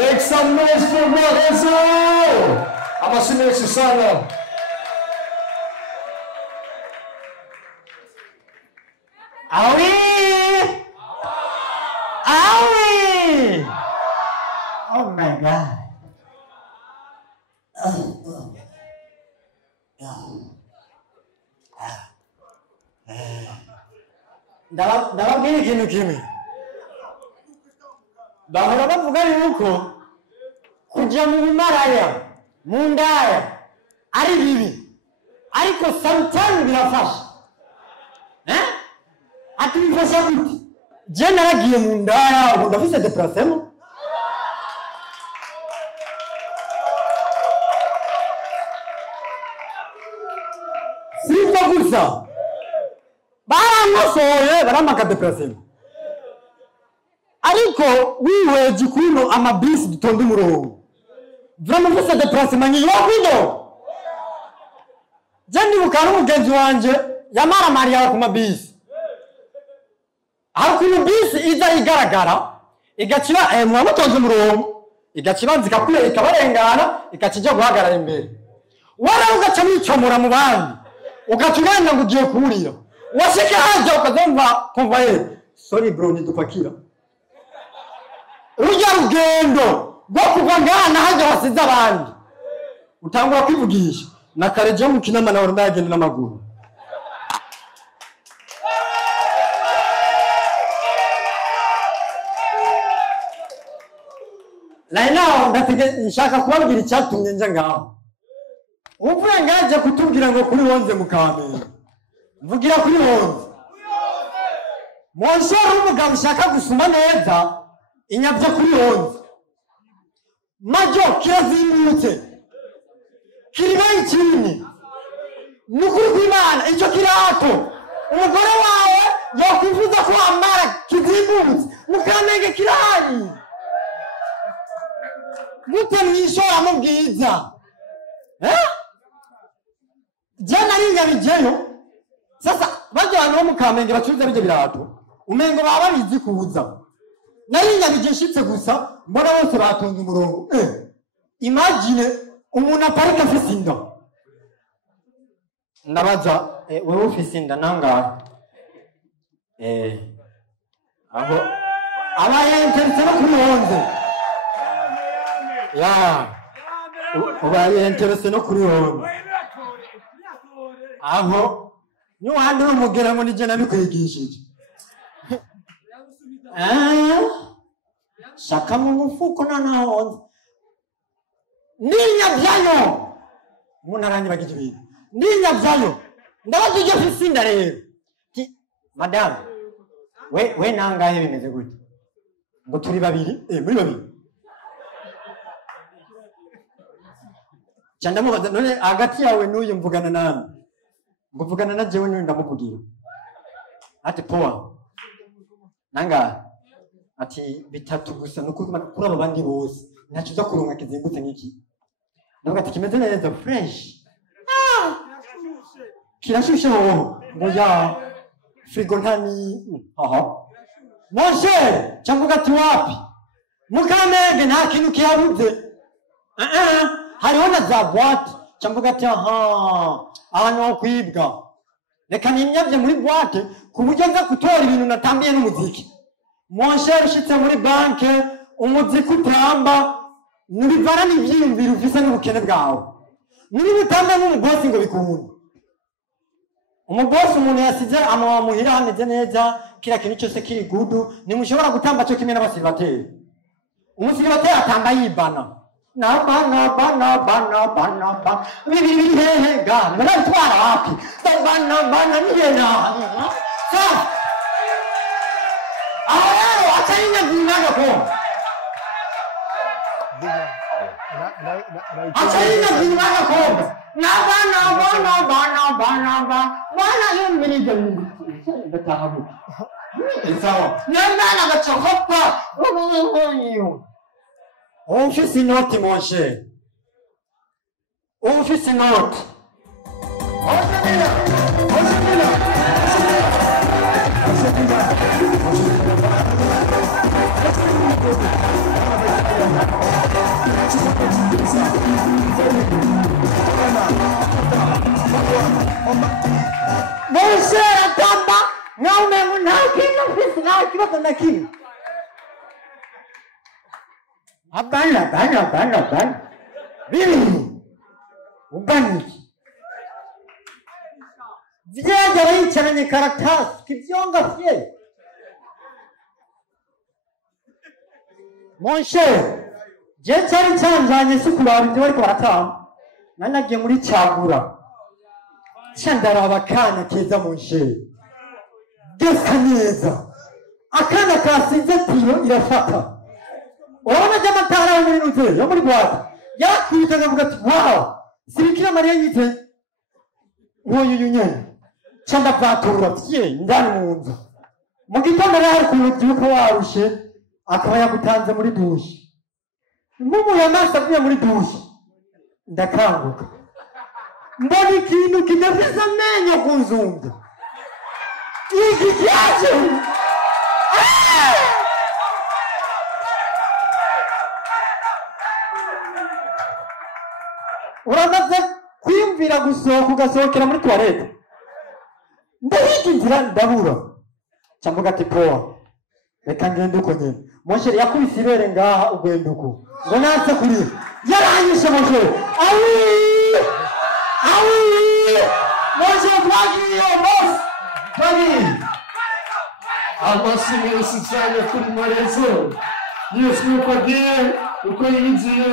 Make some noise for Lorenzo! Amasimensi sana. Awi! Awi! Oh my God. Dalam gini. Bahwa bavuga yuko kujya mu bimaraya mu ndaya ari bibi ariko sometimes birafasha ati bifasha gute je naragiye mu ndaya ubu ndafise depression sivyo gusa baramusoye baramaka depression ariko wiwe jikuno amabisi dutonde umurongo vramufise depression nyiyo kwido jandi bukana umugenzi wanje yamara mariya ku mabisi ariko bisi iza igaragara igaciba mwamutonze umurongo igaciba zikakure ikabarengana ikakijya guhagarara imbere wara ugaca mwicomora mu bandi ugacugana ngo ugiye kurira washike haje ukazumva kumva sorry bro nidupakira urya rugendo rwo kuva ngana haje wasize abandi utangura kwivugisha nakareje mu kinama nawe ndagenda n'amaguru Laina ndatige nshaka kubabwira icyatumye nje ngaho uvuye ngaje kutubwira ngo kuri wonze mukamenya mvugira kuri wonze Monshoro umugabo ushaka gusuma neza inyabyo kuri wonze majo kirazimutse kiribaye kinini nukuri kw'Imana icyo kirato umugore wawe yakwifuza ko amara kizimutse mukamenge kirahari gute mwishora mu bwiza jana ringa bijeyo sasa bajyana no mukamenge bacuruza bije birato umengo baba bizi kuza narinya bijeshitse gusa mbona bose batonze umurongo imagine umuntu aparika afise inda ndabaza wewe ufise inda nanga aho abaye interese no kumwonze ya ubaye interese no kuri wowe aho ni wandi umugera ngo nije nabikwigishije shaka mu mufuko nanaho ninya byayo munaranye bagije ibintu ninya byayo ndabajije fisinda rero madam we nangahe bimeze gute ngo turi babiri muri babiri cyanda mubaza none hagati yawe n'uyu mvugana nami ngo mvugana na jewe n'uyu ndamuvugira ati poa nanga ati bitatu gusa nuko kuri aba bandi bose ntacyo zo kurunga kizingutse nk'iki ndavuga ati kimeze neza fresh kirashushe wowe ngo ya frigo ntani monshe cyangwa ati wapi mukamenge nta kintu kiyabuze hariho na za boîte cyangwa ati ahantu ho kwibwa reka ninyabye muri boîte ku buryo nza gutora ibintu natambiye n'umuziki monshe ushitse muri banke umuziki utamba nibivana n'ivyiyumviro ufise n'ubukene bwawe niba utamba nk'umubosi ngo bikunde umubosi umuntu yasize amuhira hameze neza kila kintu cyose kiri gudu nimushobora gutamba cyo kimwe n'abasiribateri umusiribateri atamba yibana bana bibiri hehe ga mnatwara wapi bana nigena sawa acha inyagunaga ko acha inyagunaga ko bana yumini jani batahabu sawa nana gachokopa on fait ses notes, mon cher. On fait ses notes. Mose atamba ngaume munakina fisi na kibato na kimi. Abana. Bili. Ubani. Vijaya yicaranye karatasi kivyonga fye. Mon cher, je cyari cyanjanye sikuraba ibyo bariko baratamba. Nanagiye muri Cyagura. Cyandaraba kana keza mon cher. Gesa neza. Akana kasinze tiyo irafata. Urabona jamatara muri nuze yo muri bwata. Yakwitaga vuga ati wow, sirikira Mariya yite. Uyu nyene. Chanda vatura fye ndani mu nzu. Mu gitondo rero kubyuka warushe akaba yagutanze muri dushe. Mumu yamasa avuye muri dushe. Ndakanguka. Mbona ikintu kidafise amenyo kunzumva. Iki cyaje. Uramaze kwiyumvira gusohoka ugasohokera muri toilette. Ndahiginzira ndabura. Cyambuga ati poa. Reka ngende uko nyine. Monshere yakubise ibere ngaha ugwenda uko. Ngo natse kuri. Yaranyishe monshere. Awi! Monshere twagiye boss. Tani! Amashimwe cyane kuri Marezo. Yesu uko agiye, uko yinjiye.